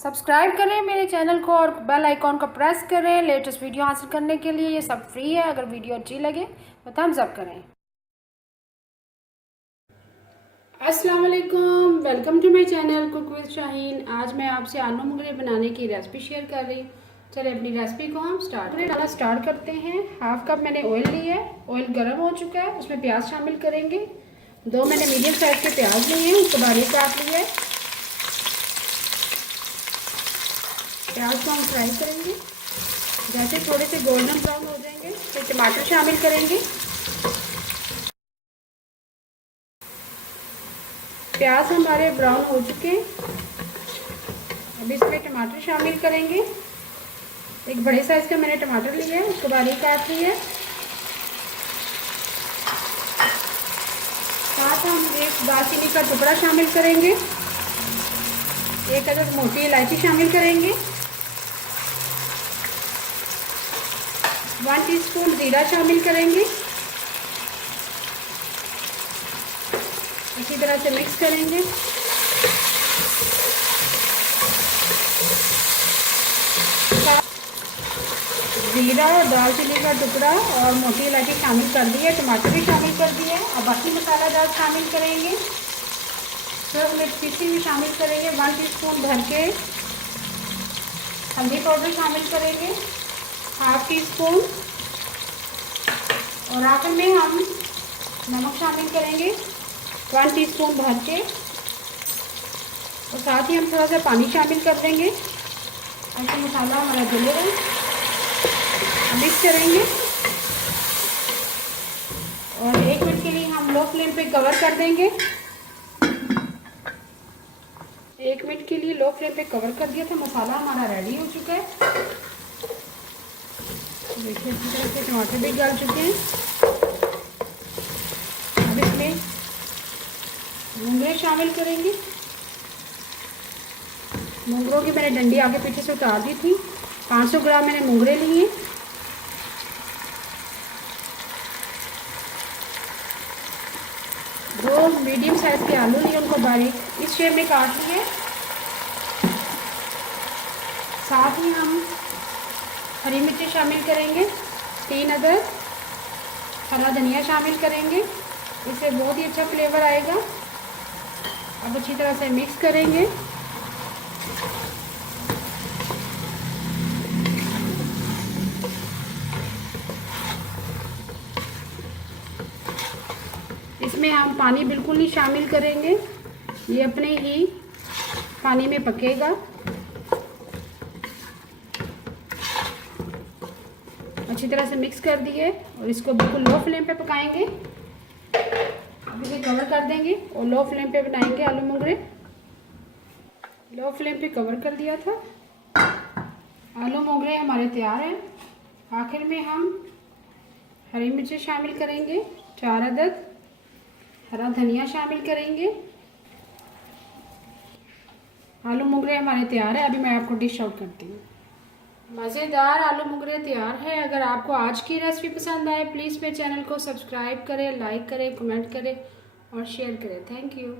Subscribe करें मेरे channel को और बेल आइकॉन को प्रेस करें लेटेस्ट वीडियो हासिल करने के लिए। ये सब फ्री है। अगर वीडियो अच्छी लगे तो थम्स अप करें। अस्सलाम वालेकुम, welcome to my channel cook with Shaheen. आज मैं आपसे आलू मुंगरे बनाने की रेसिपी शेयर कर रही हूँ। चलिए अपनी रेसिपी को हम स्टार्ट करते हैं। हाफ कप मैंने ऑयल लिया है, ऑयल गर्म हो चुका है, उसमें प्याज शामिल करेंगे। 2 मैंने मीडियम साइज के प्याज लिए हैं, उसको बारीक काट लिया है। प्याज को हम फ्राई करेंगे। जैसे थोड़े से गोल्डन ब्राउन हो जाएंगे फिर टमाटर शामिल करेंगे। प्याज हमारे ब्राउन हो चुके हैं। अब इसमें टमाटर शामिल करेंगे। एक बड़े साइज का मैंने टमाटर लिया है, उसको बारीक काट लिया है। साथ हम एक दालचीनी का टुकड़ा शामिल करेंगे। एक अदद मोटी इलायची शामिल करेंगे। 1 टीस्पून जीरा शामिल करेंगे। अच्छी तरह से मिक्स करेंगे। जीरा और दालचीनी का टुकड़ा और मोटी इलायची शामिल कर दी है, टमाटर भी शामिल कर दिए है। अब बाकी मसाला दाल शामिल करेंगे। फिर मिर्च पीसी भी शामिल करेंगे। 1 टीस्पून भर के हल्दी पाउडर शामिल करेंगे, 1/2 टीस्पून। और आखिर में हम नमक शामिल करेंगे 1 टीस्पून भर के। और साथ ही हम थोड़ा सा पानी शामिल कर देंगे ताकि मसाला हमारा जलेगा। मिक्स करेंगे और 1 मिनट के लिए हम लो फ्लेम पे कवर कर देंगे। 1 मिनट के लिए लो फ्लेम पे कवर कर दिया था। मसाला हमारा रेडी हो चुका है। देखिए अच्छी तरह से टमाटर भी डाल चुके हैं। अब इसमें मुंगरे शामिल करेंगे। मुंगरों की मैंने डंडी आगे पीछे से उतार दी थी। 500 ग्राम मैंने मुंगरे लिए। 2 मीडियम साइज के आलू लिए, उनको बारीक इस शेप में काट लिए। साथ ही हम हरी मिर्ची शामिल करेंगे, 3 अदद। हरा धनिया शामिल करेंगे, इससे बहुत ही अच्छा फ्लेवर आएगा। अब अच्छी तरह से मिक्स करेंगे। इसमें हम पानी बिल्कुल नहीं शामिल करेंगे, ये अपने ही पानी में पकेगा। अच्छी तरह से मिक्स कर दिए और इसको बिल्कुल लो फ्लेम पे पकाएंगे। अब इसे कवर कर देंगे और लो फ्लेम पे बनाएंगे आलू मुंगरे। लो फ्लेम पे कवर कर दिया था। आलू मुंगरे हमारे तैयार हैं। आखिर में हम हरी मिर्ची शामिल करेंगे, 4 अदद। हरा धनिया शामिल करेंगे। आलू मुंगरे हमारे तैयार है। अभी मैं आपको डिश आउट करती हूँ। मज़ेदार आलू मुंगरे तैयार है। अगर आपको आज की रेसिपी पसंद आए प्लीज़ मेरे चैनल को सब्सक्राइब करें, लाइक करें, कमेंट करें और शेयर करें। Thank you.